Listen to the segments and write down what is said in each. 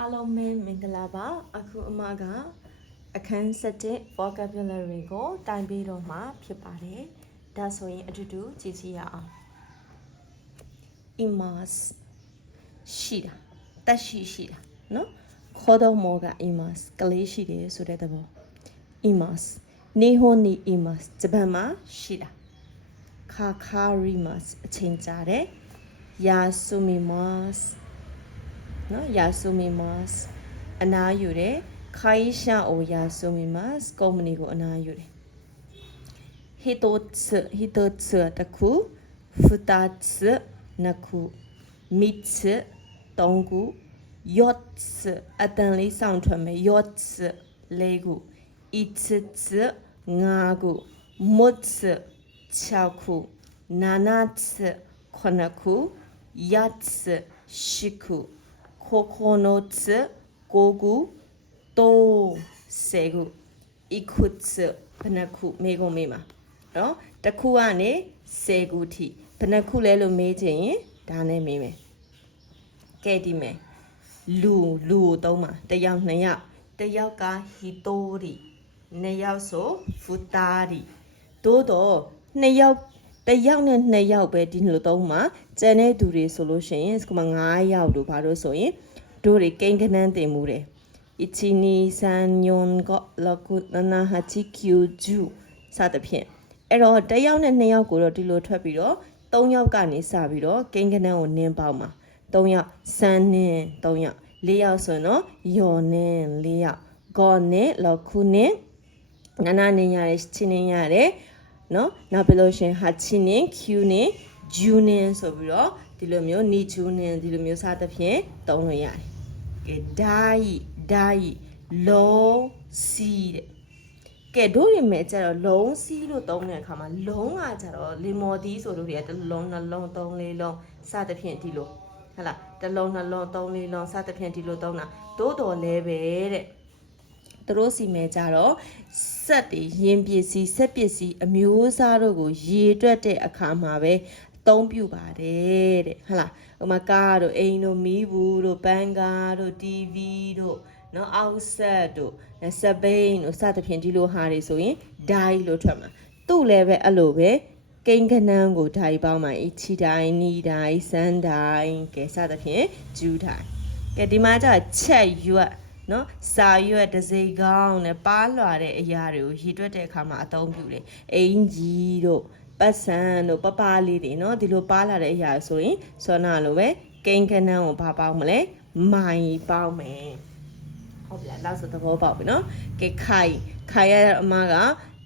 အားလုံးပဲမင်္ဂလာပါအခုအမကအခန်း7 vocabulary ကိုတိုင်ပေးတော့မှာဖြစ်ပါတယ်ဒါဆိုရင်အတူတူကြည့်ကြည့်ရအောင် imas ရှိတာတက်ရှိရှိတာနော်ခေါ်တော့မောက imas ကလေးရှိတယ်ဆိုတဲ့သဘော imas နေဟိုနီ imas ဂျပန်မှာရှိတာခါခါရီမတ်အချိန်ကြာတယ်ယာဆူမီမတ် な休みます。あなゆれ、会社を休みます。コムニゴなゆれ。ひとつ、ひとつ、たく、ふたつ、なく、みつ、どんぐ、よつ、あたんりさんとめ、よつ、れぐ、いつつ、なぐ、もつ、ちゃく、ななつ、こなく、やつ、しく、9つ5ခု10ခု1ခုつဘယ်နှခုမေးကုန်မေးမှာနော်တစ်ခုကနေ10ခုထိဘယ်နှခုလဲလို့မေးချင်ရင်ဒါနဲ့မေးမယ်ကဲဒီမယ်လူလူကိုသုံးပါတယောက်နှစ်ယောက်တယောက်ကဟီတိုရီနှစ်ယောက်ဆိုဖူတာရီသို့တော့နှစ်ယောက် တစ်ယောက်နဲ့နှစ်ယောက်ပဲဒီလိုသုံးမှာကျန်တဲ့သူတွေဆိုလို့ရှိရင်ဒီမှာ9ယောက်လို့ဘာလို့ဆိုရင်တို့တွေကိန်းကနန်းတင်မှုတယ်1 2 3 4 5 6 7 8 9 10စသဖြင့်အဲ့တော့တစ်ယောက်နဲ့နှစ်ယောက်ကိုတော့ဒီလိုထွက်ပြီးတော့၃ယောက်ကနေစပြီးတော့ကိန်းကနန်းကိုနင်းပေါက်မှာ၃ယောက်စမ်းနင်း၃ယောက်၄ယောက်ဆိုရင်တော့ယော်နင်း၄ယောက်ဂေါ်နင်းလောက်ခုနင်းနာနာနင်းရတယ်ချင်းနင်းရတယ် နော်နောက်ပြီးလို့ရှရင်ဟာချင်းနင်းကျူနင်းဂျူနင်းဆိုပြီးတော့ဒီလိုမျိုးနီဂျူနင်းဒီလိုမျိုးစသဖြင့်သုံးလို့ရတယ်ကဲဓာတ်ဓာတ်လုံးစီးတဲ့ကဲတို့ရမယ်ကြတော့လုံးစီးလို့သုံးတဲ့အခါမှာလုံးကကြတော့လီမော်ဒီဆိုလို့တွေကတစ်လုံးနှလုံးသုံးလေးလုံးစသဖြင့်ဒီလိုဟလာတစ်လုံးနှလုံးသုံးလေးလုံးစသဖြင့်ဒီလိုသုံးတာသို့တော်လဲပဲတဲ့ သူတို့စီမဲကြတော့စက်တွေရင်ပစ္စည်းစက်ပစ္စည်းအမျိုးအစားတို့ကိုရေတွက်တဲ့အခါမှာပဲအသုံးပြုပါတယ်တဲ့ဟလာဟိုမှာကားတို့အိမ်တို့မီးဘူးတို့ပန်းကားတို့ TV တို့နော်အောက်ဆက်တို့စပိန်တို့စသဖြင့်ဒီလိုဟာတွေဆိုရင်ဒိုင်လို့ထွက်မှာသူ့လည်းပဲအဲ့လိုပဲကိန်းကနန်းကိုဓာတ်ပေါင်းမှာအချီတိုင်းနီတိုင်းစန်းတိုင်းကဲစသဖြင့်ဂျူးတိုင်းကဲဒီမှာကျချက်ရွက် နော်စာရွက်ဒစိကောင်းနဲ့ပါလွာတဲ့အရာတွေကိုရည်တွက်တဲ့အခါမှာအသုံးပြုတယ်အင်ကြီးတို့ပတ်စံတို့ပပလေးတွေနော်ဒီလိုပါလာတဲ့အရာဆိုရင်စောနာလိုပဲကိန်းကနန်းကိုဘာပေါင်းမလဲမိုင်ပေါင်းမယ်ဟုတ်ပြီလားလောက်ဆိုသဘောပေါက်ပြီနော်ကဲခိုင်ခိုင်ရတဲ့အမက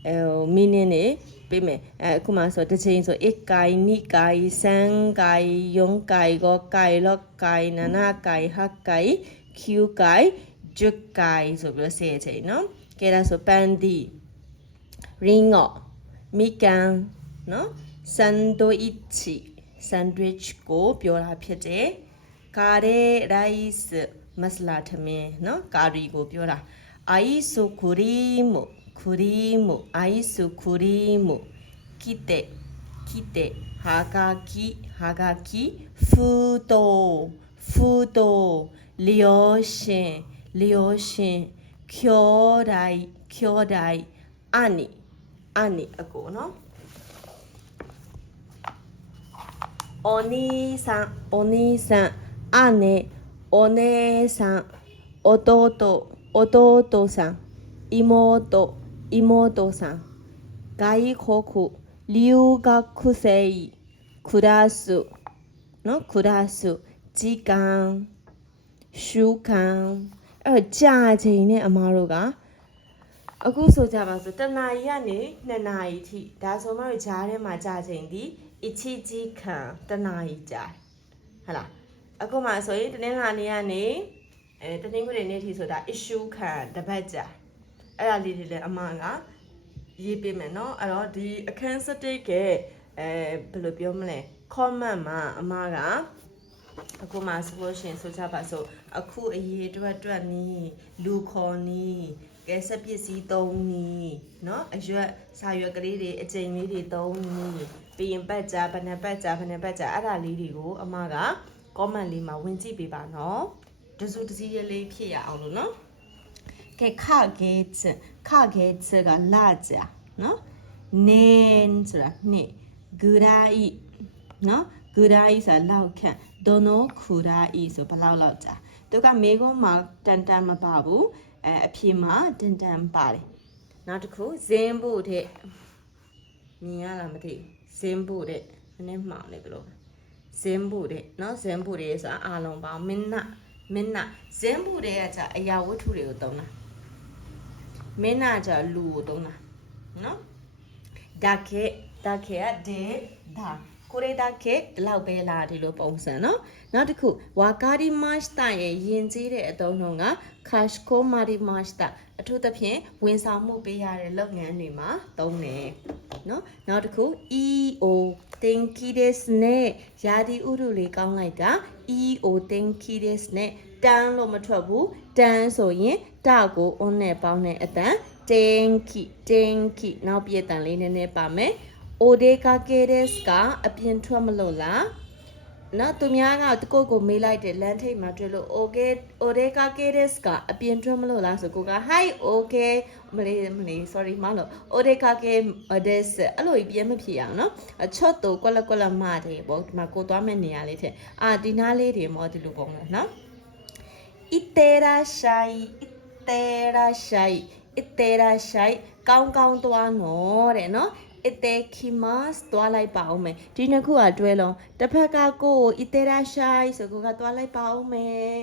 အဲမီနင်းနေပေးမယ်အဲအခုမှဆိုတစ်ချိန်ဆို1ကိုင်2ကိုင်3ကိုင်4ကိုင်5ကိုင်6ကိုင်7ကိုင်8ကိုင် Q ကိုင်10ကိုင် ဆိုပြီးတော့ဆဲချိန်နော်ကဲဒါဆိုပန်ဒီရင်းငေါမီကန်နော်ဆန်ဒိုအစ်ချီဆန်ဒွစ်ကိုပြောတာဖြစ်တယ် 両親、兄弟、兄弟、兄、兄、お兄さん、お兄さん、姉、お姉さん、弟、弟さん、妹、妹さん、外国、留学生、クラス、のクラス、時間、習慣。 အဲ့တော့ကြာချိန်နဲ့အမားတို့ကအခုဆိုကြပါစို့တနာရီကနေ2နာရီထိဒါဆိုမှတို့ဂျားထဲမှာကြာချိန်ဒီအချီကြီးခံတနာရီကြာဟဟလားအခုမှဆိုရင်တနင်္လာနေ့ကနေအဲတနင်္ဂနွေနေ့ထိဆိုတာ issue ခံတပတ်ကြာအဲ့ဒါလေးတွေလည်းအမကရေးပေးမယ်เนาะအဲ့တော့ဒီအခန်းစတိတ်ကအဲဘယ်လိုပြောမလဲ comment မှာအမက အခုမှဆိုလို့ရှိရင်ဆိုကြပါစို့အခုအရေးအတွက်အတွက်နီးလူခေါ်နီးကဲဆက်ပစ္စည်းသုံးနီးเนาะအရွက်စာရွက်ကလေးတွေအချိန်လေးတွေသုံးနီးပြီးရင်ပတ်ကြာဘယ်နှပတ်ကြာဘယ်နှပတ်ကြာအဲ့ဒါလေးတွေကိုအမက comment လေးမှာဝင်ကြည့်ပေးပါเนาะ တစုတစည်းလေးဖြစ်ရအောင်လို့နော်ကဲခခဲချခခဲချကလာကြနော်နင်းဆိုတာနှစ်ဂူရာဤနော် ဂူရာဤဆိုတာလောက်ခန့်ဒိုနိုခူရာဤဆိုဘလောက်လောက်ကြာသူကမေကုန်းမှာတန်တန်မပါဘူးအဲအဖြေမှာတန်တန်ပါတယ်နောက်တစ်ခုဇင်းဖို့တဲ့မြင်ရလားမသိဇင်းဖို့တဲ့မင်းမှောင်လေဘလို့ဇင်းဖို့တဲ့နော်ဇင်းဖို့တဲ့ဆိုတာအာလုံးပေါင်းမင်းနမင်းနဇင်းဖို့တဲ့ကကြာအရာဝတ္ထုတွေကိုသုံးတာမင်းနကြာလူကိုသုံးတာနော်ဒါခဲဒါခဲကဒေဒါ ကိုရီတာခေဒီလောက်ပဲလားဒီလိုပုံစံနော်နောက်တစ်ခုဝါကာဒီမတ်တာရဲ့ယဉ်ကျေးတဲ့အသုံးနှုန်းကခါရှ်ကိုမာဒီမတ်တာအထူးသဖြင့်ဝန်ဆောင်မှုပေးရတဲ့လုပ်ငန်းတွေမှာသုံးတယ်နော်နောက်တစ်ခု EO tenki desu ne ယာဒီဥတုလေးကောင်းလိုက်တာ EO tenki desu ne တန်းလို့မထွက်ဘူးတန်းဆိုရင်တကိုအွန်းနဲ့ပေါင်းတဲ့အတန် tenki tenki နောက်ပြည့်တန်လေးနည်းနည်းပါမယ် Odeka Kedes ကအပြင်ထွက်မလို့လားနော်သူများကတကုတ်ကိုမေးလိုက်တယ်လမ်းထိပ်မှာတွေ့လို့ okay Odeka Kedes ကအပြင်ထွက်မလို့လားဆိုကိုက hi okay မလေးမလေး sorry မလို့ Odeka Kedes အဲ့လိုကြီးပြန်မဖြစ်အောင်နော်အချော့တူကွက်လက်ကွက်လက်မတယ်ပေါ့ဒီမှာကိုသွားမဲ့နေရာလေးထက်အာဒီနားလေးတွေမောဒီလိုပုံလားနော် Itera shai Itera shai Itera shai ကောင်းကောင်းသွားနော်တဲ့နော် itekimas သွားလိုက်ပါအောင်မယ်ဒီနှစ်ခုကတွဲလုံးတစ်ဖက်ကကိုကို iterashai ဆိုကိုကသွားလိုက်ပါအောင်မယ်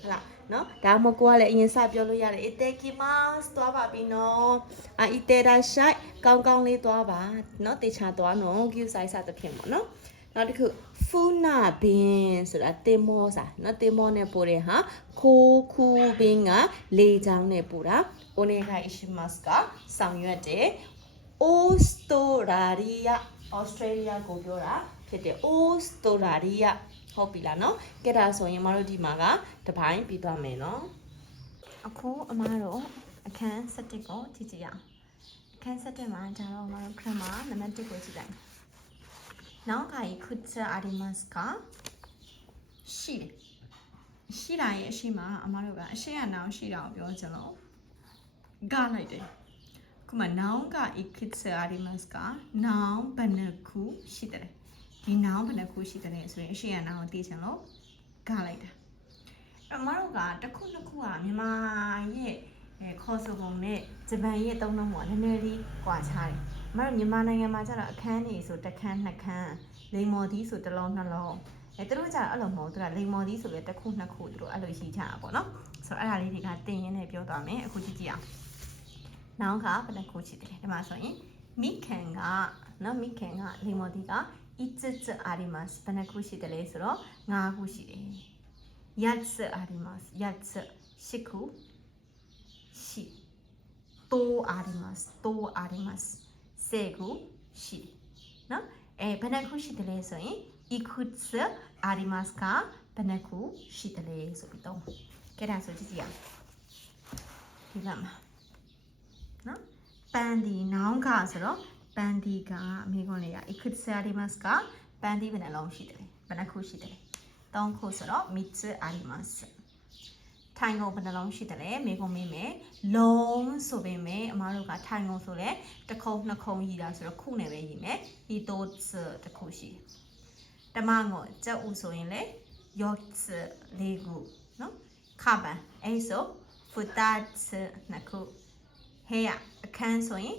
ဟုတ်လားနော်ဒါမှမဟုတ်ကိုကလည်းအရင်စပြောလို့ရတယ် itekimas သွားပါပြီနော်အ iterashai ကောင်းကောင်းလေးသွားပါနော်တေချာသွားနော် queue size စသဖြင့်ပေါ့နော်နောက်တစ်ခုဖူနာဘင်းဆိုတာတင်မောစာနော်တင်မောနဲ့ပို့တဲ့ဟာခိုးခူးဘင်းကလေချောင်းနဲ့ပို့တာ onegai ishimasu ကဆောင်ရွက်တယ် Australia Australia ကိုပြောတာဖြစ်တယ် Australia ဟုတ်ပြီလားနော်ကဲဒါဆိုရင်မတို့ဒီမှာကတပိုင်းပြီးသွားမယ်နော်အခုအမားတို့အခန်း7ကိုကြည့်ကြည့်ရအောင်အခန်း7မှာဒါတော့အမားတို့ခရမနံပါတ်1ကိုကြည့်လိုက်နောက်ခါကြီးခုချအာဒီမတ်စ်ကရှိတယ်ရှိတာရဲ့အရှိမအမားတို့ကအရှိရနောင်ရှိတာကိုပြောချင်လို့ကလိုက်တယ် ခုမှနောင်က ikitsa arimas ကနောင်ဘယ်နှခုရှိတယ်ဒီနောင်ဘယ်နှခုရှိတယ်ဆိုရင်အရှိရနောင်ကိုသိချင်လို့ဂလိုက်တာအမတို့ကတစ်ခုနှစ်ခုကမြန်မာရဲ့အဲခေါ်ဆိုပုံနဲ့ဂျပန်ရဲ့သုံးနှုန်းပုံကနည်းနည်းလေးကွာခြားတယ်။အမတို့မြန်မာနိုင်ငံမှာကျတော့အခန်းနေဆိုတစ်ခန်းနှစ်ခန်းလိမ္မော်သီးဆိုတစ်လုံးနှလုံးအဲသူတို့ကျတော့အဲ့လိုမဟုတ်သူကလိမ္မော်သီးဆိုလည်းတစ်ခုနှစ်ခုသူတို့အဲ့လိုရှိကြတာပေါ့နော်။ဆိုတော့အဲ့ဒါလေးတွေကတင်ရင်းနဲ့ပြောသွားမယ်အခုကြည့်ကြည့်အောင်။ နောင်ကဘယ်နှခုရှိတယ်လဲဒီမှာဆိုရင်မိခင်ကနော်မိခင်ကလိမ္မော်သီးက 5つありますဘယ်နှခုရှိတယ်လဲဆိုတော့5ခုရှိတယ်။ 8つあります8つ四ခုしとありますとありますセグしနော်အဲဘယ်နှခုရှိတယ်လဲဆိုရင်いくつありますかဘယ်နှခုရှိတယ်လဲဆိုပြီးတော့ကဲဒါဆိုကြည့်ကြည့်အောင်ဒီကမှာ နော်ပန်ဒီနောင်ကဆိုတော့ပန်ဒီကအမေခွန်းလေးကいくつありますかပန်ဒီဘယ်နှလုံးရှိတယ်လဲဘယ်နှခုရှိတယ်လဲ 3ခုဆိုတော့3つありますထိုင်ကုန်ဘယ်နှလုံးရှိတယ်လဲမေကုန်မေးမယ်လုံးဆိုပေမဲ့အမားတို့ကထိုင်ကုန်ဆိုလဲတစ်ခုံနှစ်ခုံရည်တာဆိုတော့ခုနဲ့ပဲရည်မယ်ဒီတော့တစ်ခုရှိတမငေါကြက်ဥဆိုရင်လေယောချလေးခုနော်ခပန်အဲဆိုဖူတာချနှစ်ခု ဟဲ့အခန်းဆိုရင်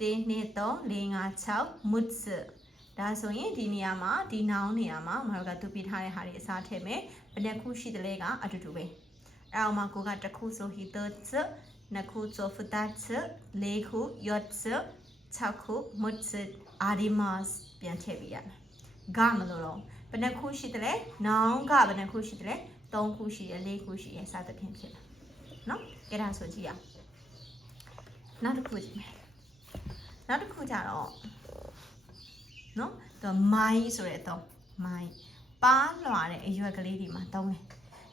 1 2 3 4 5 6မုတ်စဒါဆိုရင်ဒီနေရာမှာဒီနောင်နေရာမှာမတို့ကသူပြထားတဲ့ဟာတွေအစားထည့်မယ်ဘယ်နှခုရှိတယ်လဲကအတူတူပဲအဲ့အောင်မှာကိုကတစ်ခုဆိုဟီတာချနှစ်ခုဆိုဖတာချလေးခုယောချ6ခုမုတ်စအာဒီမတ်ပြန်ထည့်ပြရမယ်ဂမလို့တော့ဘယ်နှခုရှိတယ်လဲနောင်ကဘယ်နှခုရှိတယ်လဲ3ခုရှိတယ်4ခုရှိတယ်စသဖြင့်ဖြစ်လာနော်ကြဒါဆိုကြည့်အောင် နောက်တစ်ခုကြည့်မယ်နောက်တစ်ခုကြတော့နော်သူမိုင်းဆိုတဲ့အတော့မိုင်းပါလွာတဲ့အရွက်ကလေးတွေမှာတုံးတယ်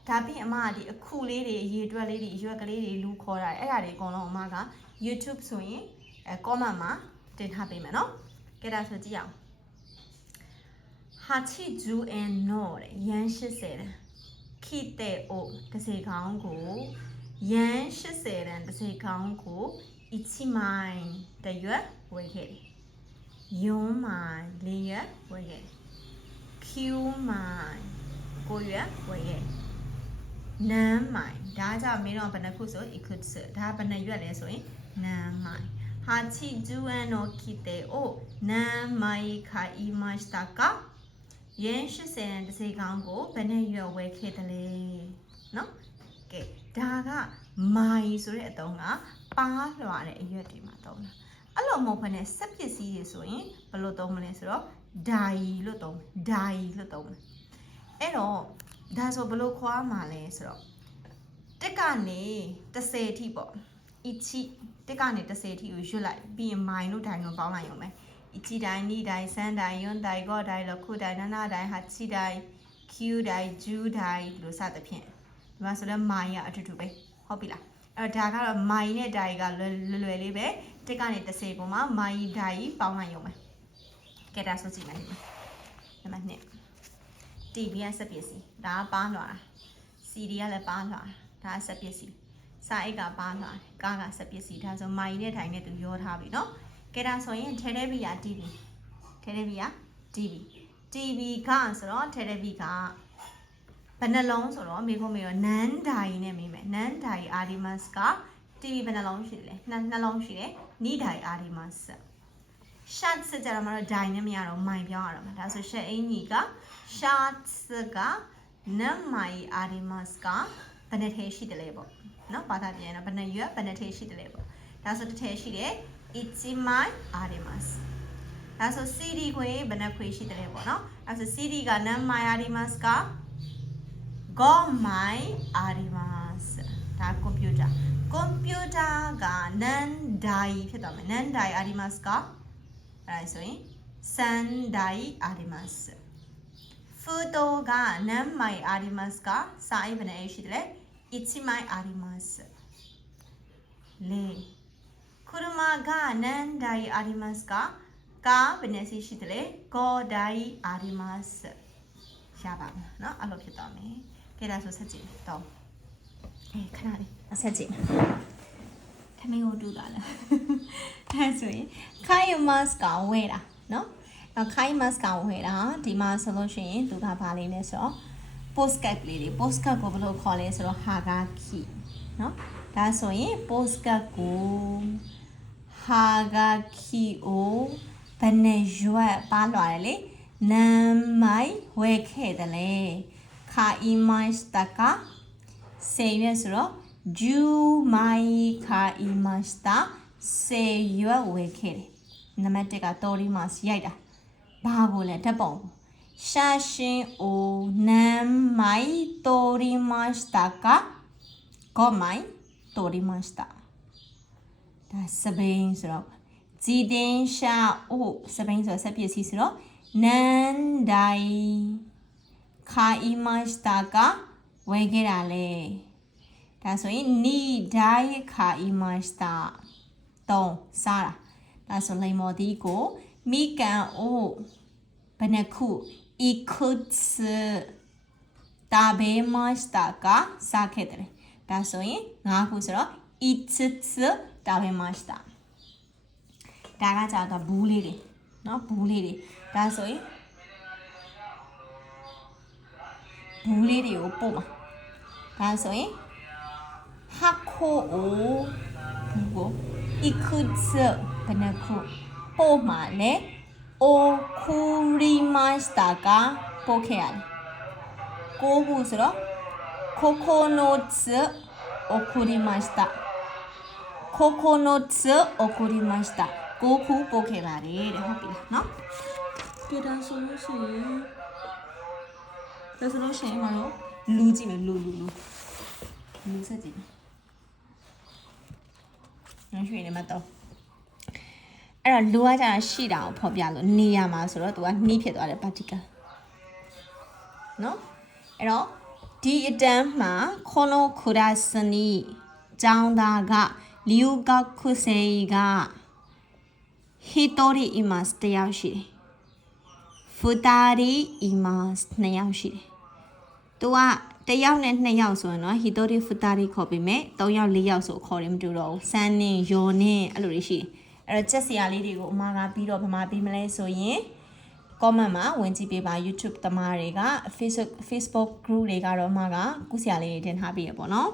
ဒါပြီးအမကဒီအခုလေးတွေရေတွက်လေးတွေအရွက်ကလေးတွေလူခေါ်တာအဲ့ဒါတွေအကုန်လုံးအမက YouTube ဆိုရင်အဲ comment မှာတင်ထားပေးမယ်နော်ကဲဒါဆိုကြည့်အောင်ဟာချီဂျူအန်နော်တဲ့ရန်80တဲ့ခိတေအိုတစ်စေခေါင်းကိုယန်80တန်တစ်စေခေါင်းကို 1မိုင်တရွက်ဝယ်ခဲ့တယ်ယွန်းမိုင်လေးရွက်ဝယ်ခဲ့တယ် Q မိုင်ကိုရွက်ဝယ်ခဲ့တယ်နန်းမိုင်ဒါကြောင့်မင်းတို့ကဘယ်နှခုဆို equals ဒါဘယ်နှရွက်လဲဆိုရင်နန်းမိုင်ဟာချီဂျူအန်နိုခိတေအိုနန်းမိုင်ခါအီမတ်တာကယင်း80တစေကောင်းကိုဘယ်နဲ့ရွက်ဝဲခဲ့တယ်လဲနော်ကဲဒါကမိုင်ဆိုတဲ့အတုံးက ပါလွှာတဲ့အရွက်တွေမှာသုံးတာအဲ့လိုမဟုတ်ဘဲနဲ့စက်ပစ္စည်းတွေဆိုရင်ဘယ်လိုသုံးမလဲဆိုတော့ဒိုင်လို့သုံးဒိုင်လို့သုံးတယ်အဲ့တော့ဒါဆိုဘယ်လိုခွာမှာလဲဆိုတော့တက်ကနေ30ထိပေါ့ ichi တက်ကနေ30ထိကိုရွတ်လိုက်ပြီးရင်မိုင်လို့ဒိုင်လို့ပေါင်းလိုက်ရုံပဲ ichi ဒိုင်နီဒိုင်ဆန်ဒိုင်ယွန်ဒိုင်ကောဒိုင်လခုဒိုင်နနာဒိုင်ဟာချီဒိုင် q ဒိုင်ဂျူဒိုင်လို့စသဖြင့်ဒီမှာဆိုတော့မိုင်ကအတူတူပဲဟုတ်ပြီလား အဲ့တော့ဒါကတော့မိုင်နဲ့ဒိုင်ကလွယ်လွယ်လေးပဲတက်ကနေ30ပုံမှာမိုင်ဒိုင်ပေါင်းလိုက်ရုံပဲကဲဒါဆိုကြည့်မယ်ဒီမှာနံပါတ်1 TV ကစက်ပစ္စည်းဒါကပါလွာတာ CD ကလည်းပါလွာတာဒါကစက်ပစ္စည်းစာအိတ်ကပါလွာတယ်ကားကစက်ပစ္စည်းဒါဆိုမိုင်နဲ့ထိုင်နဲ့သူရောထားပြီနော်ကဲဒါဆိုရင် television က TV television က TV TV ကဆိုတော့ television က ဘယ်နှလုံးဆိုတော့မိဖို့မေတော့နန်းဒိုင်နဲ့မိမယ်နန်းဒိုင်အာဒီမတ်က TV ဘယ်နှလုံးရှိတယ်လဲနှစ်နှလုံးရှိတယ်နီဒိုင်အာဒီမတ် shot စကြတော့မတော့ die နဲ့မရတော့မိုင်ပြောင်းရတော့မှာဒါဆို shot အင်ကြီးက shot ကနမိုင်အာဒီမတ်ကဘယ်နှထဲရှိတယ်လဲပေါ့နော်ဘာသာပြန်တော့ဘယ်နှရွက်ဘယ်နှထဲရှိတယ်လဲပေါ့ဒါဆိုတစ်ထဲရှိတယ် ichimai arimas ဒါဆို CD ခွေဘယ်နှခွေရှိတယ်လဲပေါ့နော်ဒါဆို CD ကနမိုင်အာဒီမတ်က go my arimas ဒါကွန်ပျူတာကွန်ပျူတာက nan dai ဖြစ်သွားမယ် nan dai arimas ကအဲ့ဒါဆိုရင် sun dai arimas ဖူတိုကနမ်မိုင်အာရီမတ်ကစာအိပ်ဘယ်နဲ့ရှိတယ်လဲ1မိုင်အာရီမတ်လေခူရမာကနန်ဒိုင်အာရီမတ်ကကာဘယ်နဲ့ရှိတယ်လဲကောဒိုင်အာရီမတ်ရပါမယ်เนาะအဲ့လိုဖြစ်သွားမယ် ကဲဒါဆိုဆက်ကြည့်တော့အေးခဏလေးအဆက်ကြည့်ထမင်းကိုတူတာလားအဲဆိုရင် kai mask ကဝဲတာနော်အဲ kai mask ကဝဲတာဒီမှာဆိုလို့ရှိရင်သူကဘာလေးလဲဆိုတော့ postcard လေးတွေ postcard ကိုဘယ်လိုခေါ်လဲဆိုတော့ hagaki နော်ဒါဆိုရင် postcard ကို hagaki ကိုဘယ်နဲ့ရွက်ပါလွာတယ်လေနမ်မိုင်ဝဲခဲ့တယ်လေ ခါအီမိုင်းစတကဆေရွက်ဆိုတော့ဂျူမိုင်ခါအီမတ်စတာဆေရွက်ဝယ်ခဲ့တယ်နံပါတ်1ကတော်ရီမတ်ရိုက်တာဘာကိုလဲဓာတ်ပုံရှာရှင်အိုနမ်မိုင်တိုရီမတ်စတာကကောမိုင်တိုရီမတ်စတာဒါစပိန်ဆိုတော့ဂျီတင်ရှာအိုစပိန်ဆိုတော့ဆက်ပစ္စည်းဆိုတော့နန်ဒိုင် ခာအီမတ်တာကဝဲခဲ့တာလေဒါဆိုရင်နီဒိုင်ခာအီမတ်တာတုံးစားတာဒါဆိုလိမ္မော်ဒီကိုမိကန်အိုဘယ်နှခု ikuts တာဘေမတ်တာကစားခဲ့တယ်ဒါဆိုရင်ငါးခုဆိုတော့ its တာဘေမတ်တာဒါကကြာတော့ဘူးလေးတွေเนาะဘူးလေးတွေဒါဆိုရင် 独立的有布嘛？答案是诶，哈库乌，不过伊库兹本那库布嘛呢？奥库里马斯达嘎布克尔，古布是咯？ココノツ送りました。ココノツ送りました。ごくごけられる。ハッピーだな。ゲダンソム。 ဒါဆိုလို့ရှိရင်မလို့လူကြည့်မယ်လူလူလူလူဆက်ကြည့်မယ်နော်ရွှေနေမှာတော့အဲ့တော့လူကကြာရှိတာကိုဖော်ပြလို့နေရမှာဆိုတော့သူကနှီးဖြစ်သွားတယ် particle နော်အဲ့တော့ဒီအတန်းမှာခေါနိုခုရာစနီကျောင်းသားကလီယူဂခုဆေကဟီတိုရီအီမတ်တယောက်ရှိတယ် ဖူတာရီအီမတ်နှစ်ယောက်ရှိတယ်သူကတစ်ယောက်နဲ့နှစ်ယောက်ဆိုရင်တော့ဟီတိုရီဖူတာရီခေါ်ပေးမယ်၃ယောက်၄ယောက်ဆိုခေါ်ရင်မတူတော့ဘူးစန်းနင်းယောနင်းအဲ့လိုတွေရှိတယ်အဲ့တော့ချက်စရာလေးတွေကိုအမကပြီးတော့ဗမာပြီးမလဲဆိုရင် comment မှာဝင်ကြည့်ပေးပါ YouTube သမားတွေက Facebook Facebook group တွေကတော့အမကကုဆရာလေးတွေတင်ထားပြီးရပေါ့နော်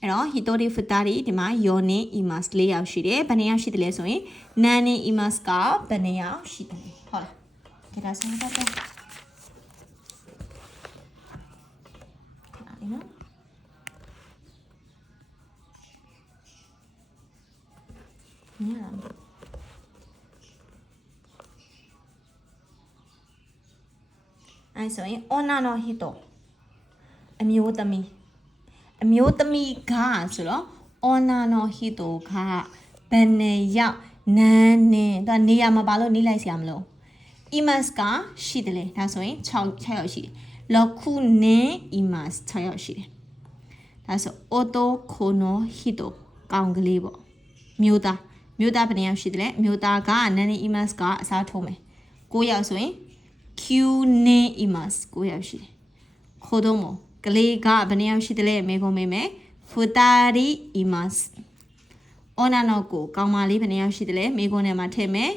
အဲ့တော့ hitori futari ဒီမှာ yoni imas ၄ယောက်ရှိတယ်ဘယ်နှစ်ယောက်ရှိတယ်လဲဆိုရင် nani imas ကဘယ်နှစ်ယောက်ရှိတယ်လဲဟုတ်လားကြည့် ဒါဆိုတော့တော့အဲ့နော်ညလာအဲဆိုရင် honor no hito အမျိုးသမီးအမျိုးသမီးကဆိုတော့ honor no hito ကဘယ်နှစ်ယောက်နန်းနေဒါနေရာမှာပါလို့နေလိုက်စရာမလို imas ကရှိတယ်လေဒါဆိုရင်6 6ရောက်ရှိတယ် loku ne imas 6ရောက်ရှိတယ်ဒါဆို oto kono hito ကောင်းကလေးပေါ့မျိုးသားမျိုးသားဘယ်နှယောက်ရှိတယ်လဲမျိုးသားက nani imas ကအစားထိုးမယ်9ရောက်ဆိုရင် q ne imas 9ရောက်ရှိတယ်ခိုးတော့မကလေးကဘယ်နှယောက်ရှိတယ်လဲမေကုန်မေမယ် futari imas အနာနောကိုကောင်းမလေးဘယ်နှယောက်ရှိတယ်လဲမေကုန်ထဲမှာထည့်မယ်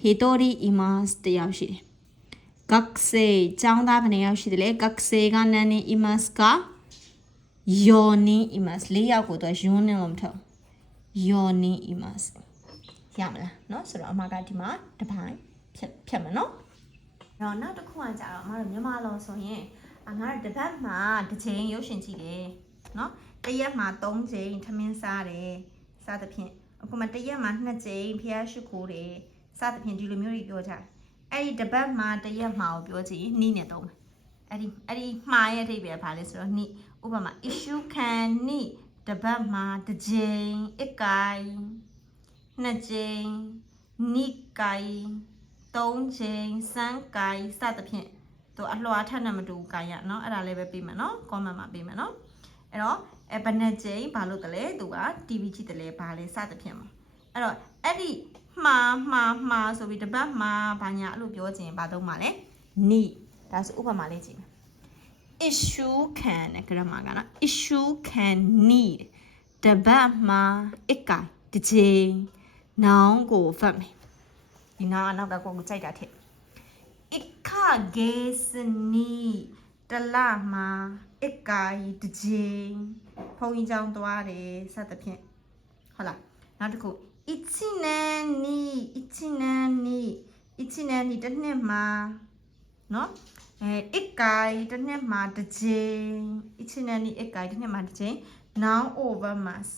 ဟီတိုရီအီမတ်စ်တယောက်ရှိတယ်ဂက်ဆေကျောင်းသားဘယ်နှယောက်ရှိတယ်လဲဂက်ဆေကနန်နင်းအီမတ်စ်ကယောနင်းအီမတ်စ်လေးယောက်ကိုသူကယွန်းနေလို့မထုတ်ယောနင်းအီမတ်စ်ရမလားเนาะဆိုတော့အမကဒီမှာတပိုင်းဖြတ်ဖြတ်မယ်เนาะတော့နောက်တစ်ခုကကြတော့အမတို့မြန်မာလောဆိုရင်အငါတို့တပတ်မှာတစ်ချိန်ရုပ်ရှင်ကြည့်တယ်เนาะတရက်မှာ3ချိန်ထမင်းစားတယ်စသဖြင့်အခုမှတရက်မှာ2ချိန်ဖျားရှုခိုးတယ် စသဖြင့်ဒီလိုမျိုးတွေပြောကြတယ်အဲ့ဒီတပတ်မှာတရက်မှာကိုပြောကြည့်နီးနဲ့သုံးမယ်အဲ့ဒီအဲ့ဒီမှားရဲ့အဓိပ္ပာယ်ကဘာလဲဆိုတော့နီးဥပမာ issue can နီးတပတ်မှာတစ်ကြိမ်အကိုင်နှစ်ကြိမ်နီးကိုင်သုံးကြိမ်စမ်းကိုင်စသဖြင့်သူအလွှာထက်နဲ့မတူကိုင်ရနော်အဲ့ဒါလည်းပဲပြမယ်နော် comment မှာပြမယ်နော်အဲ့တော့အဲဘယ်နဲ့ကြိမ်ဘာလို့တလဲသူက TV ကြည့်တယ်လဲဘာလဲစသဖြင့်မှာအဲ့တော့အဲ့ဒီ မှားမှားမှားဆိုပြီးတပတ်မှာဘာညာအဲ့လိုပြောချင်ဘာတော့မှာလဲ need ဒါဆိုဥပမာလေးကြည့်မယ် issue can နဲ့ grammar ကနော် issue can need တပတ်မှာအကတစ်ချိန် noun ကိုဖတ်မယ်ဒီနာအနောက်ကကိုကိုကြိုက်တာထက်အခဂေစနီတလမှာအကာယီတစ်ချိန်ဖုန်းကြီးကြောင်းသွားတယ်စသဖြင့်ဟုတ်လားနောက်တစ်ခု 1နန်းနီ1နန်းနီ1နန်းနီတစ်နှစ်မှာเนาะအဲ1ကိုင်တစ်နှစ်မှာတစ်ချိန်1နန်းနီ1ကိုင်တစ်နှစ်မှာတစ်ချိန် noun over mass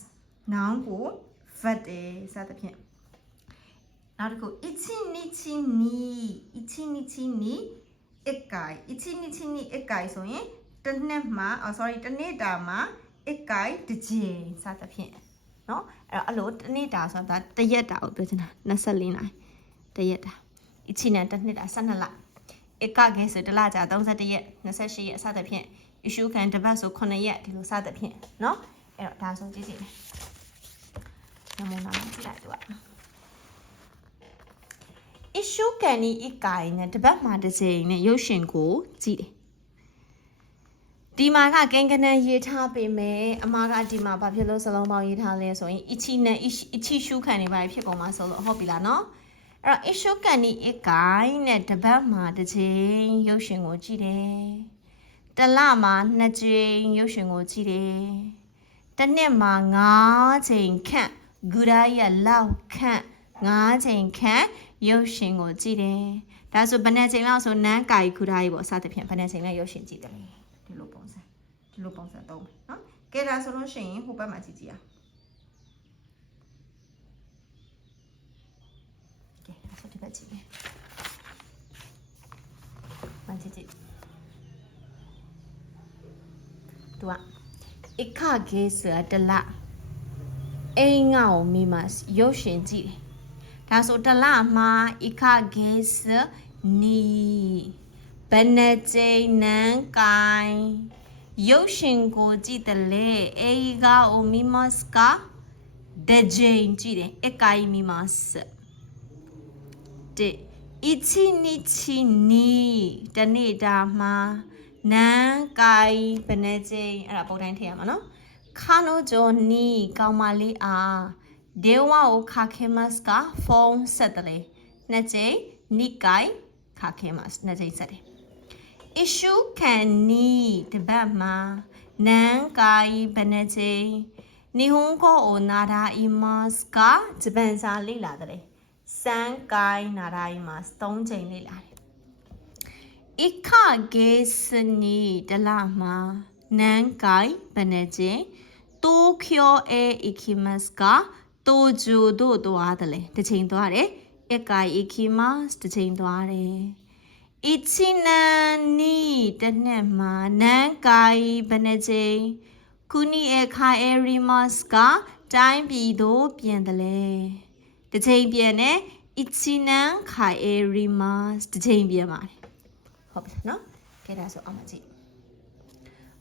noun ကို verb တယ်စသဖြင့်နောက်တစ်ခု1နီ1နီ1နီ1နီ1ကိုင်1နီ1နီ1ကိုင်ဆိုရင်တစ်နှစ်မှာအော် sorry တစ်နေ့တာမှာ1ကိုင်တစ်ချိန်စသဖြင့် နော်အဲ့တော့အဲ့လိုတစ်နှစ်တာဆိုတာတရက်တာကိုပြောချင်တာ24နိုင်တရက်တာအချိနဲ့တစ်နှစ်တာ12လဧကကဲဆိုတလကြာ31ရက်28ရက်အစသဖြင့် issue ခံတပတ်ဆို9ရက်ဒီလိုစသဖြင့်နော်အဲ့တော့ဒါဆိုကြည့်ကြည့်မယ်နမနာကြည့်လိုက်တော့ issue ကန်ဒီ ikai နဲ့တပတ်မှာတစ်ချိန်နဲ့ရုပ်ရှင်ကိုကြည့်တယ် ဒီမှာကကိန်းကနန်းရေးထားပေမဲ့အမကဒီမှာဘာဖြစ်လို့စလုံးပေါင်းရေးထားလဲဆိုရင် ichi နဲ့ ichi ရှုခံနေပါဖြစ်ကုန်မှာဆိုလို့ဟုတ်ပြီလားနော်အဲ့တော့ issue ကန်ဒီအကိုင်နဲ့တပတ်မှာတစ်ချိန်ရုပ်ရှင်ကိုကြည့်တယ်တလမှာနှစ်ချိန်ရုပ်ရှင်ကိုကြည့်တယ်တစ်နှစ်မှာ9ချိန်ခန့်ဂူရာရလောက်ခန့်9ချိန်ခန့်ရုပ်ရှင်ကိုကြည့်တယ်။ဒါဆိုဘယ်နဲ့ချိန်လောက်ဆိုနန်းကာယီခူရာကြီးပေါ့စသဖြင့်ဘယ်နဲ့ချိန်လောက်ရုပ်ရှင်ကြည့်တယ်။ဒီလိုပုံစံ ဒီလိုပုံစံသုံးမယ်နော်။ကဲဒါဆိုလို့ရှိရင်ဟိုဘက်မှာကြည့်ကြည့်အောင်။ကဲဒါဆိုဒီဘက်ကြည့်မယ်။မကြည့်ကြည့်။သူကအခကေဆာတလအိမ်ငါ့ကိုမိမရုပ်ရှင်ကြည့်တယ်။ဒါဆိုတလမှာဣခဂေစနီဘယ်နှကြိမ်နန်းကိုင် ရုပ်ရှင်ကိုကြည့်တယ်လေအေဂါအိုမီမတ်ကဒဂျိန်ကြည့်တယ်အကိုင်မီမတ်တေအီချီနီချီနီတနေ့တာမှာနန်းကိုင်ဘယ်နဲ့ချင်းအဲ့ဒါပုံတိုင်းထည့်ရမှာနော်ခါနိုဂျိုနီကောင်မလေးအားဒေဝါကိုခါခဲမတ်ကဖုန်းဆက်တယ်လေနှစ်ချိန်နိကိုင်ခါခဲမတ်နှစ်ချိန်ဆက်တယ် issue ခံနီးတပတ်မှာနန်ကာယဘနချင်းနိဟွန်ကိုအိုနာဒာအီမတ်စ်ကဂျပန်စာလေ့လာတယ်စန်ကိုင်နာဒာအီမတ်စ်၃ချိန်လေ့လာတယ်အိခဂေစနီတလမှာနန်ကိုင်ဘနချင်းတိုကျိုအေအီခီမတ်စ်ကတိုဂျိုတို့သွားတယ်တစ်ချိန်သွားတယ်အကိုင်အီခီမတ်စ်တစ်ချိန်သွားတယ် อิชินันนี่တနှစ်မှာနန်ကာယီဘယ်နှကြိမ်ခုနီအခါအရီမတ်စ်ကတိုင်းပြည်သို့ပြန်တယ်တကြိမ်ပြန်နဲ့อิชินันခါအရီမတ်စ်တကြိမ်ပြန်ပါတယ်ဟုတ်ပြီနော်ကဲဒါဆိုအောင်မကြည့်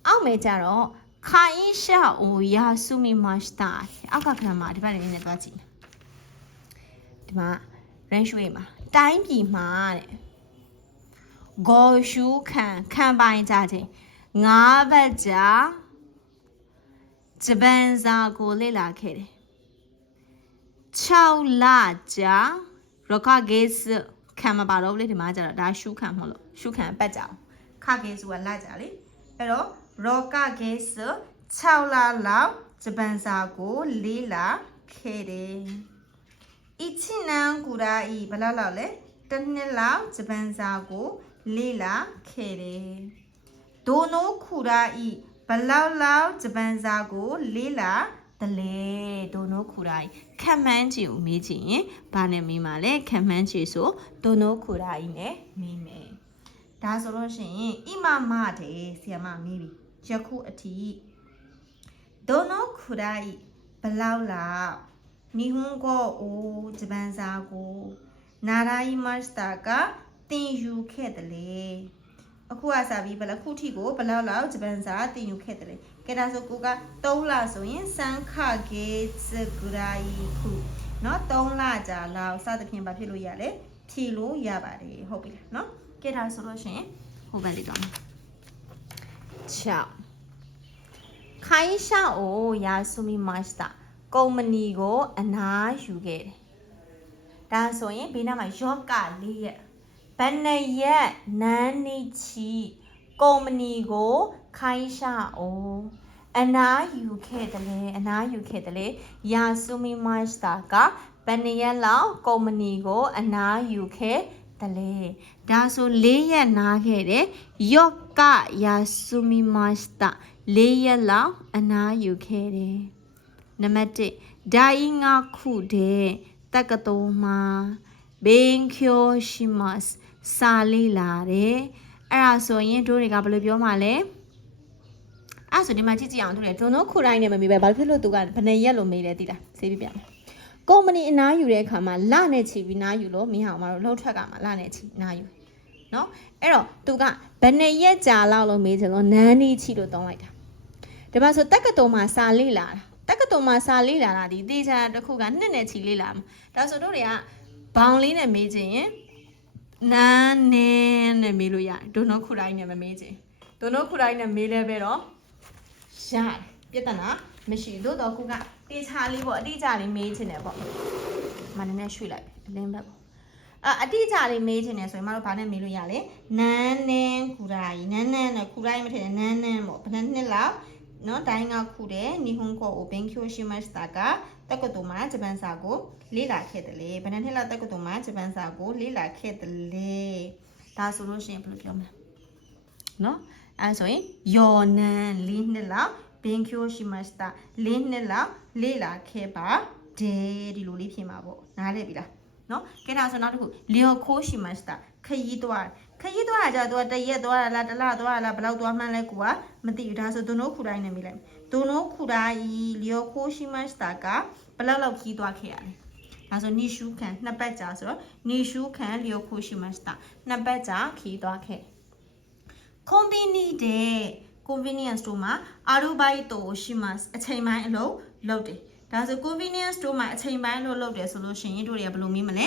အောင်မဲကြတော့ခိုင်ရှာအိုယာဆုမီမတ်တာအောက်ကခံမှာဒီဘက်နေနေသွားကြည့်ဒီမှာ range way မှာတိုင်းပြည်မှာတဲ့ ဂေါ်ရှူးခံခံပိုင်ကြခြင်းငါးဘက်ကြာဂျပန်စာကိုလေ့လာခဲ့တယ်6လကြာရကဂေးစခံမပါတော့ဘူးလေဒီမှာကျတော့ဒါရှုခံမဟုတ်လို့ရှုခံပတ်ကြအောင်ခဂေးစုကလာကြလေအဲ့တော့ရောကဂေးစ6လလောက်ဂျပန်စာကိုလေ့လာခဲ့တယ်အချိနန်ကူရာဤဘယ်လောက်လောက်လဲတစ်နှစ်လောက်ဂျပန်စာကို လေ့လာခဲ့တယ်ဒိုနိုကူရာဤဘယ်လောက်လောက်ဂျပန်စာကိုလေ့လာတလေဒိုနိုခူရိုင်းခံမှန်းချီကိုမေးချင်ရင်ဘာနဲ့မေးမှာလဲခံမှန်းချီဆိုဒိုနိုခူရိုင်းနဲ့မေးမယ်ဒါဆိုလို့ရှိရင်ဣမမတဲ့ဆီယမမေးပြီယခုအထိဒိုနိုခူရိုင်းဘလောက်လောက်နီဟွန်ကိုအိုဂျပန်စာကိုနာရာယီမတ် စတာကတင်ယူခဲ့တယ်လေအခုကစားပြီးဘယ်လောက်ခုထိကိုဘယ်လောက်လောက်ဂျပန်စာတင်ယူခဲ့တယ်လေကဲဒါဆိုကိုက3လဆိုရင်စန်ခဂေစဂရိုင်ခုเนาะ3လကြာလောက်စသဖြင့်ဘာဖြစ်လို့ရလဲဖြည့်လို့ရပါတယ်ဟုတ်ပြီလားเนาะကဲဒါဆိုလို့ရှိရင်ဟိုဘက်လေးတော့6ခိုင်းရှာအိုယာဆူမီမတ်စတာကုမ္ပဏီကိုအနားယူခဲ့တယ်ဒါဆိုရင်ဘေးနားမှာယောဂလေးရက် ဘယ်နှစ်ရက်နန်းနေချီကုမ္ပဏီကိုခိုင်းရှာအိုအနားယူခဲ့တယ်လေအနားယူခဲ့တယ်လေယာဆူမီမတ်စတာကဘယ်နှစ်ရက်လောက်ကုမ္ပဏီကိုအနားယူခဲ့တယ်လေဒါဆို၄ရက်နားခဲ့တယ်ယောဂယာဆူမီမတ်စတာ၄ရက်လောက်အနားယူခဲ့တယ်နံပါတ်1ဒိုင်ငါခုတဲ့တက္ကသိုလ်မှာဘင်ကျိုရှိမတ် စာလေးလာတယ်အဲ့ဒါဆိုရင်တို့တွေကဘယ်လိုပြောမှလဲအဲ့ဆိုဒီမှာကြည့်ကြည့်အောင်တို့တွေဒုံတို့ခုတိုင်းနဲ့မမေးပဲဘာဖြစ်လို့သူကဘယ်နှစ်ရက်လို့မေးတယ်သိလားစေးပြပြမယ်ကုမ္ပဏီအနားယူတဲ့အခါမှာလနဲ့ချီပြီးနားယူလို့မင်းအောင်မတို့လှုပ်ထွက်ကမှာလနဲ့ချီနားယူနော်အဲ့တော့သူကဘယ်နှစ်ရက်ကြာလောက်လို့မေးချင်လို့နန်းနီးချီလို့တောင်းလိုက်တာဒီမှာဆိုတက္ကသိုလ်မှာစာလေးလာတာတက္ကသိုလ်မှာစာလေ့လာတာဒီတေချာတစ်ခုကနှစ်နဲ့ချီလေ့လာမှာဒါဆိုတို့တွေကဘောင်လေးနဲ့မေးခြင်းရင် နန်းနေနဲ့မေးလို့ရတယ်ဒုနှုတ်ခုတိုင်းနဲ့မမေးချင်ဒုနှုတ်ခုတိုင်းနဲ့မေးလဲပဲတော့ရတယ်ပြဿနာမရှိသို့တော့ခုကတေချာလေးပေါ့အတိအကျလေးမေးချင်တယ်ပေါ့မနည်းနည်းရွှေ့လိုက်အလင်းဘက်ပေါ့အာအတိအကျလေးမေးချင်တယ်ဆိုရင်မတို့ဘာနဲ့မေးလို့ရလဲနန်းနန်းခုတိုင်းနန်းနန်းနဲ့ခုတိုင်းမထည့်နန်းနန်းပေါ့ဘယ်နှစ်နှစ်လောက်နော်တိုင်းကခုတယ်နိဟွန်ကိုအိုဘင်ကျိုရှိမတ်စတာက တက္ကသိုလ်မှာဂျပန်စာကိုလေ့လာခဲ့တယ်လေဘယ်နှစ်နှစ်လောက်တက္ကသိုလ်မှာဂျပန်စာကိုလေ့လာခဲ့တယ်လေဒါဆိုလို့ရှိရင်ဘယ်လိုပြောမလဲနော်အဲဆိုရင်ယောနန်လေးနှစ်လောက်ဘင်ကျိုရှိမစတာလေးနှစ်လောက်လေ့လာခဲ့ပါတယ်ဒီလိုလေးဖြစ်မှာပေါ့နားလည်ပြီလားနော်ကဲဒါဆိုနောက်တစ်ခုလျော်ခိုးရှိမစတာခရီးသွားခရီးသွားတာကြာသူကတရက်သွားတာလားတလသွားတာလားဘယ်လောက်သွားမှန်းလဲကိုကမသိဘူးဒါဆိုသူတို့ခုတိုင်းနေမိလိုက်သူတို့ခုတိုင်းလျော်ခိုးရှိမစတာက ဘလောက်လောက်ကြီးသွားခဲ့ရလဲဒါဆိုနီရှူခံနှစ်ပတ်ကြာဆိုတော့နီရှူခံလျော်ခိုရှိမစတာနှစ်ပတ်ကြာခီးသွားခဲ့ကွန်ဗီနီတဲ့ convenience store မှာအာရူဘိုက်တိုရှိမအချိန်ပိုင်းအလုပ်လုပ်တယ်ဒါဆို convenience store မှာအချိန်ပိုင်းအလုပ်လုပ်တယ်ဆိုလို့ရှိရင်တို့တွေကဘယ်လိုမြင်မလဲ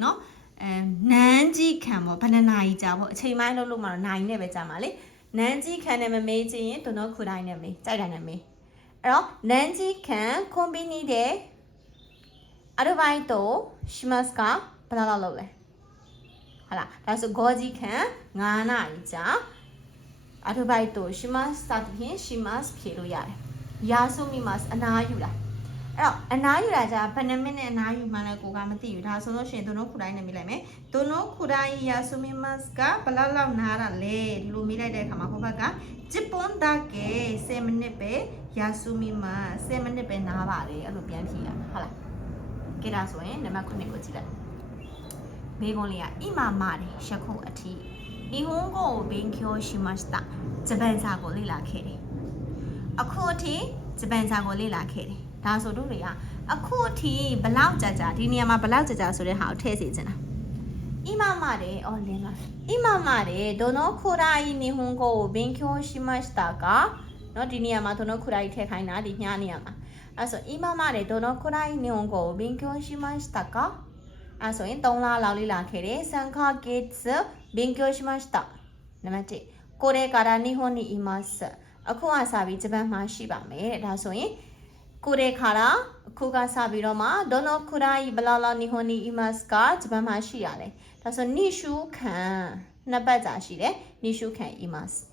เนาะအဲနန်းကြီးခံပေါ့ဘယ်နှနာရီကြာပေါ့အချိန်ပိုင်းအလုပ်လုပ်မှာတော့နာရီနဲ့ပဲကြာမှာလေနန်းကြီးခံနဲ့မမေးချင်ရင်တို့တော့ခူတိုင်းနဲ့မေးကြိုက်တိုင်းနဲ့မေး အဲ့တော့နန်းကြီးခံကွန်ဘီနီတဲ့အရဘိုင်တိုရှိမတ်စ်ကဘယ်လောက်လောက်လုပ်လဲဟုတ်လားဒါဆိုဂေါ်ကြီးခံ9နာရီကြာအရဘိုင်တိုရှိမတ်စ်စသဖြင့်ရှိမတ်စ်ဖြေလို့ရတယ်ရာဆိုမိမတ်အနာယူလားအဲ့တော့အနာယူတာじゃဘယ်နှမိနစ်အနာယူမှန်းလဲကိုကမသိဘူးဒါဆိုလို့ရှိရင်သူတို့ခုတိုင်းနဲ့မိလိုက်မယ်သူတို့ခုတိုင်းရာဆိုမိမတ်ကဘလောက်လောက်နားတာလဲဒီလိုမိလိုက်တဲ့အခါမှာဟိုဘက်ကဂျပန်ဒါကေ7မိနစ်ပဲ ယာဆုမိမတ်10မိနစ်ပဲနားပါတယ်အဲ့လိုပြန်ဖြေရမှာဟုတ်လားကဲဒါဆိုရင်နံပါတ်9ကိုကြည့်လိုက်မေးခွန်းလေးကအိမာမာတယ်ရှခုအထီ日本語を勉強しましたဂျပန်စာကိုလေ့လာခဲ့တယ်အခုအထိဂျပန်စာကိုလေ့လာခဲ့တယ်ဒါဆိုတို့တွေကအခုအထိဘလောက်ကြာကြာဒီနေရာမှာဘလောက်ကြာကြာဆိုတဲ့ဟာကိုထည့်စီချင်တာ今までအော်လင်းလာ今までどのくらい日本語を勉強しましたか เนาะဒီနေရာမှာどのくらいထည့်ခိုင်းတာဒီညာနေရာမှာအဲဆို今までどのくらい日本語を勉強しましたかအဲဆိုရင်3လလောက်လေ့လာခဲ့တယ်3ヶ月勉強しましたနံပါတ်1ကိုရေကာရာ日本にいますအခုကစပြီးဂျပန်မှာရှိပါမယ်တဲ့ဒါဆိုရင်ကိုရေကာရာအခုကစပြီးတော့မှどのくらいဘလာလာ日本にいますかဂျပန်မှာရှိရတယ်ဒါဆိုニシュခံနှစ်ပတ်ကြာရှိတယ်ニシュခံいます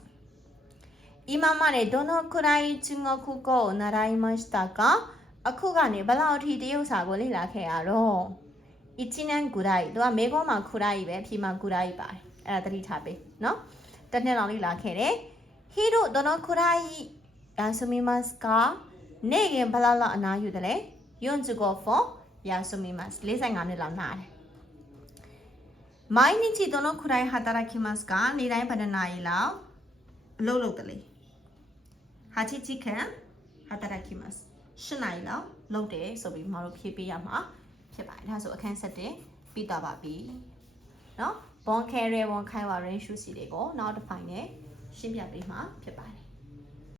今までどのくらい中国語を習いましたかအခုကနေဘယ်လောက်အထိတရုတ်စာကိုလေ့လာခဲ့ရတော့1年ぐらいသူကမေကောမှာခုရာကြီးပဲဖြေမှာခုရာကြီးပါတယ်အဲ့ဒါသတိထားပေးနော်တစ်နှစ်လောက်လေ့လာခဲ့တယ်ဟီရိုどのくらい休みますかနေခင်ဘယ်လောက်လောက်အနားယူတယ်လဲ45 for 休みます45နှစ်လောက်နားတယ်毎日どのくらい働きますかနေ့တိုင်းဘယ်နှစ်နာရီလောက်အလုပ်လုပ်တယ်လဲ 8時間働きます8နာရီလောက်လုပ်တယ်ဆိုပြီးမတို့ဖြည့်ပေးရမှာဖြစ်ပါတယ်ဒါဆိုအခန်း7ပြီးတော့ပါပြီเนาะ bond carrier bond ခိုင်ဝ range ရှိစီတွေကိုနောက်တစ်ပိုင်းနဲ့ရှင်းပြပေးမှာဖြစ်ပါတယ် ်